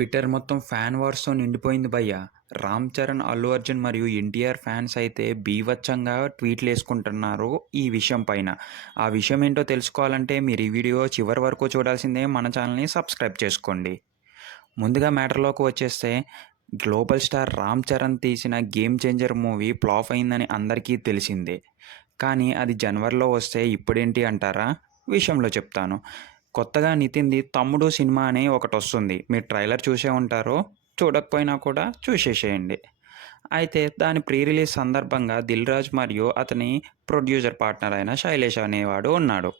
Twitter మొత్తం fan వార్స్‌తో నిండిపోయింది భయ్యా. 'రామ్ చరణ్', 'అల్లు అర్జున్' మరియు 'ఎన్టీఆర్' ఫ్యాన్స్ అయితే బీభత్సంగా ట్వీట్‌లేసుకుంటున్నారు ఈ విషయం పైన. ఆ విషయం ఏంటో తెలుసుకోవాలంటే మీరు ఈ వీడియో చివరి వరకు చూడాల్సిందే. మన ఛానల్‌ని సబ్స్క్రైబ్ చేసుకోండి. ముందుగా మ్యాటర్‌లోకి వచ్చేస్తే, గ్లోబల్ స్టార్ 'రామ్ చరణ్' తీసిన 'గేమ్ చేంజర్' మూవీ ఫ్లాప్ అయిందని అందరికీ తెలిసిందే. కానీ అది జనవరిలో వస్తే ఇప్పుడేంటి అంటారా? విషయంలో చెప్తాను. కొత్తగా నితిన్‌ది 'తమ్ముడు' సినిమా అని ఒకటొస్తుంది. మీరు ట్రైలర్ చూసే ఉంటారు. చూడకపోయినా కూడా చూసేసేయండి. అయితే దాని ప్రీ రిలీజ్ సందర్భంగా 'దిల్ రాజు' మరియు అతని ప్రొడ్యూసర్ పార్ట్నర్ అయిన 'శైలేష్' అనేవాడు ఉన్నాడు.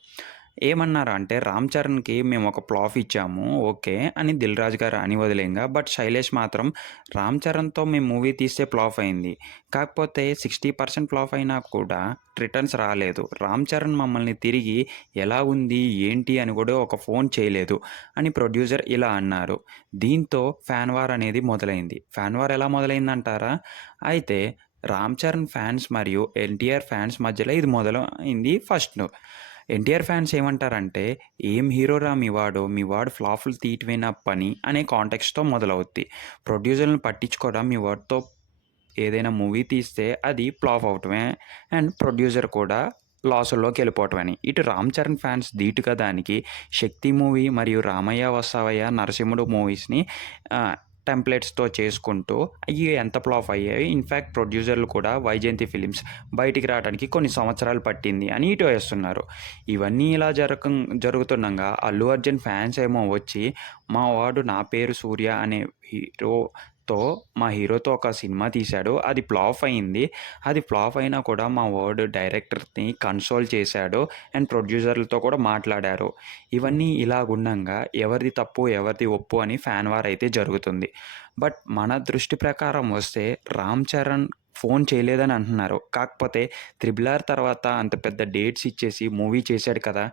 ఏమన్నారు అంటే, 'రామ్ చరణ్‌కి మేము ఒక ఫ్లాప్ ఇచ్చాము. ఓకే' అని 'దిల్ రాజు' గారు అని వదిలేయంగా, బట్ 'శైలేష్' మాత్రం 'రామ్ చరణ్‌తో మేము మూవీ తీస్తే ఫ్లాప్ అయింది. కాకపోతే 60% ఫ్లాప్ అయినా కూడా రిటర్న్స్ రాలేదు. 'రామ్ చరణ్' మమ్మల్ని తిరిగి ఎలా ఉంది, ఏంటి అని కూడా ఒక ఫోన్ చేయలేదు' అని ప్రొడ్యూసర్ ఇలా అన్నారు. దీంతో ఫ్యాన్ వార్ అనేది మొదలైంది. ఫ్యాన్ వార్ ఎలా మొదలైందంటారా? అయితే 'రామ్ చరణ్' ఫ్యాన్స్ మరియు 'ఎన్టీఆర్' ఫ్యాన్స్ మధ్యలో ఇది మొదలైంది ఫస్టు. 'ఎన్టీఆర్' ఫ్యాన్స్ ఏమంటారంటే, "ఏం హీరోరా మీ వాడు, మీ వాడు ఫ్లాపులు తీయటమేనా పని" అనే కాంటెక్స్ట్‌తో మొదలవుద్ది. ప్రొడ్యూసర్‌లను పట్టించుకోవడం, మీ వాడితో ఏదైనా మూవీ తీస్తే అది ఫ్లాప్ అవ్వటమే అండ్ ప్రొడ్యూసర్ కూడా లాసుల్లోకెళ్ళిపోవటమని. ఇటు 'రామ్ చరణ్' ఫ్యాన్స్ ధీటుగా దానికి 'శక్తి' మూవీ మరియు 'రామయ్య వస్తావయ్య', 'నరసింహుడు' మూవీస్‌ని టెంప్లేట్స్‌తో చేసుకుంటూ అయ్యి ఎంత ఫ్లాప్ అయ్యాయి. ఇన్‌ఫాక్ట్ ప్రొడ్యూసర్లు కూడా వైజయంతి ఫిలిమ్స్ బయటికి రావడానికి కొన్ని సంవత్సరాలు పట్టింది అని ఇటు వేస్తున్నారు. ఇవన్నీ ఇలా జరుగుతుండగా 'అల్లు అర్జున్' ఫ్యాన్స్ ఏమో వచ్చి, "మా వాడు 'నా పేరు సూర్య' అనే మా హీరోతో ఒక సినిమా తీశాడు. అది ఫ్లాప్ అయింది. అది ఫ్లాప్ అయినా కూడా మా వాడు డైరెక్టర్‌ని కన్సోల్ చేశాడు అండ్ ప్రొడ్యూసర్లతో కూడా మాట్లాడారు." ఇవన్నీ ఇలాగుండంగా ఎవరిది తప్పు, ఎవరిది ఒప్పు అని ఫ్యాన్ వార్ అయితే జరుగుతుంది. బట్ మన దృష్టి ప్రకారం వస్తే 'రామ్ చరణ్' ఫోన్ చేయలేదని అంటున్నారు. కాకపోతే 'త్రిబుల్ ఆర్' తర్వాత అంత పెద్ద డేట్స్ ఇచ్చేసి మూవీ చేశాడు కదా!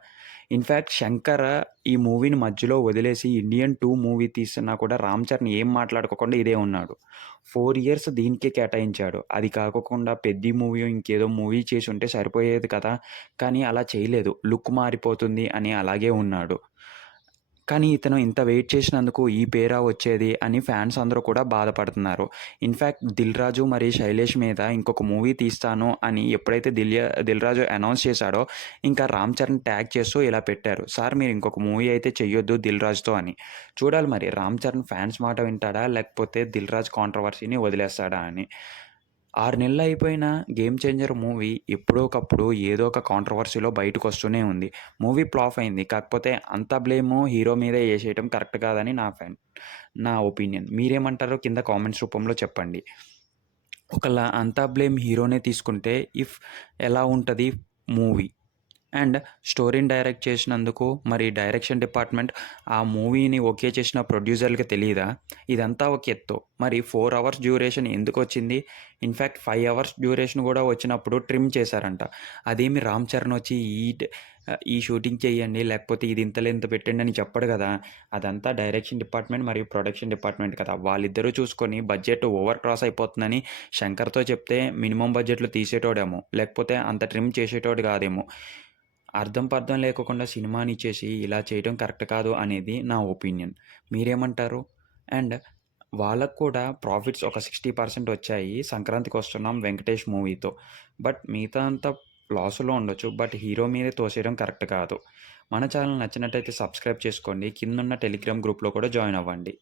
ఇన్‌ఫాక్ట్ 'శంకర' ఈ మూవీని మధ్యలో వదిలేసి 'ఇండియన్ 2' మూవీ తీస్తున్నా కూడా 'రామ్ చరణ్' ఏం మాట్లాడుకోకుండా ఇదే ఉన్నాడు. 4 ఇయర్స్ దీనికే కేటాయించాడు. అది కాకోకుండా 'పెద్ది' మూవీ ఇంకేదో మూవీ చేసుంటే సరిపోయేది కదా! కానీ అలా చేయలేదు. లుక్ మారిపోతుంది అని అలాగే ఉన్నాడు. కానీ ఇతను ఇంత వెయిట్ చేసినందుకు ఈ పేరా వచ్చేది అని ఫ్యాన్స్ అందరూ కూడా బాధపడుతున్నారు. ఇన్‌ఫాక్ట్ 'దిల్ రాజు' మరియు 'శైలేష్' మీద ఇంకొక మూవీ తీస్తాను అని ఎప్పుడైతే 'దిల్ రాజు' అనౌన్స్ చేశాడో, ఇంకా 'రామ్ చరణ్' ట్యాగ్ చేస్తూ ఇలా పెట్టారు, "సార్ మీరు ఇంకొక మూవీ అయితే చెయ్యొద్దు 'దిల్ రాజు'తో" అని. చూడాలి మరి 'రామ్ చరణ్' ఫ్యాన్స్ మాట వింటాడా? లేకపోతే 'దిల్ రాజు' కాంట్రోవర్సీని వదిలేస్తాడా అని. 6 నెలలు అయిపోయినా 'గేమ్ చేంజర్' మూవీ ఎప్పుడోకప్పుడు ఏదో ఒక కాంట్రోవర్సీలో బయటకొస్తూనే ఉంది. మూవీ ఫ్లాప్ అయింది. కాకపోతే అంత బ్లేము హీరో మీదే ఏసేయటం కరెక్ట్ కాదని నా ఒపీనియన్. మీరేమంటారో కింద కామెంట్స్ రూపంలో చెప్పండి. ఒకవేళ అంతా బ్లేమ్ హీరోనే తీసుకుంటే ఎలా ఉంటది మూవీ? అండ్ స్టోరీని డైరెక్ట్ చేసినందుకు మరి డైరెక్షన్ డిపార్ట్‌మెంట్ ఆ మూవీని ఓకే చేసిన ప్రొడ్యూసర్‌లకి తెలీదా? ఇదంతా ఒక ఎత్తు. మరి 4 అవర్స్ డ్యూరేషన్ ఎందుకొచ్చింది? ఇన్‌ఫాక్ట్ 5 అవర్స్ డ్యూరేషన్ గూడా వచ్చినప్పుడు ట్రిమ్ చేశారంట. అదేమి 'రామ్ చరణ్' వచ్చి ఈ షూటింగ్ చేయండి, లేకపోతే ఇది ఇంత లెంత్ పెట్టండి అని చెప్పడు గదా! అదంతా డైరెక్షన్ డిపార్ట్‌మెంట్ మరియు ప్రొడక్షన్ డిపార్ట్‌మెంట్ కదా! వాళ్ళిద్దరూ చూసుకొని బడ్జెట్ ఓవర్ క్రాస్ అయిపోతుందని శంకర్‌తో చెప్తే మినిమమ్ బడ్జెట్‌లో తీసేటోడేమో! లేకపోతే అంత ట్రిమ్ చేసేటోడు గాదేమో! అర్థం పర్థం లేకోకుండా సినిమానిచ్చేసి ఇలా చేయడం కరెక్ట్ కాదు అనేది నా ఒపీనియన్. మీరేమంటారు? అండ్ వాళ్ళకి కూడా ప్రాఫిట్స్ ఒక 60% వచ్చాయి. సంక్రాంతికొస్తున్నాం 'వెంకటేష్' మూవీతో. బట్ మిగతా అంతా లాస్‌లో ఉండొచ్చు. బట్ హీరో మీదే తోసేయడం కరెక్ట్ కాదు. మన ఛానల్ నచ్చినట్టయితే సబ్స్క్రైబ్ చేసుకోండి. కిందున్న టెలిగ్రామ్ గ్రూప్‌లో కూడా జాయిన్ అవ్వండి.